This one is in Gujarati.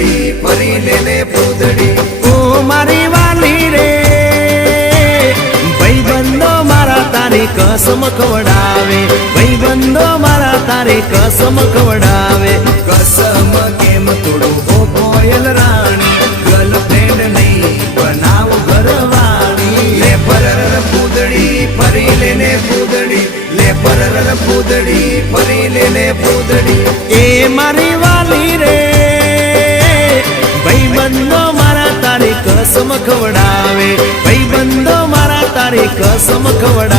પૂતળી ફરી લેને પૂતળી ઓ મારી વાલી રે ભાઈબંધો મારા તારી કસમ ખવડાવે ભાઈબંધો મારા તારી કસમ ખવડાવે કસમ કેમ તોડો હો કોયલ રાણી ગર્લફ્રેન્ડ નહીં બનાવ ઘરવાળી લે પરર પૂતળી ફરી લેને પૂતળી લે પરર પૂતળી ફરી લેને પૂતળી એ મારી વાલી રે ભાઈબંધો મારા તારી કસમ ખવડાવે ભાઈબંધો મારા તારી કસમ ખવડાવે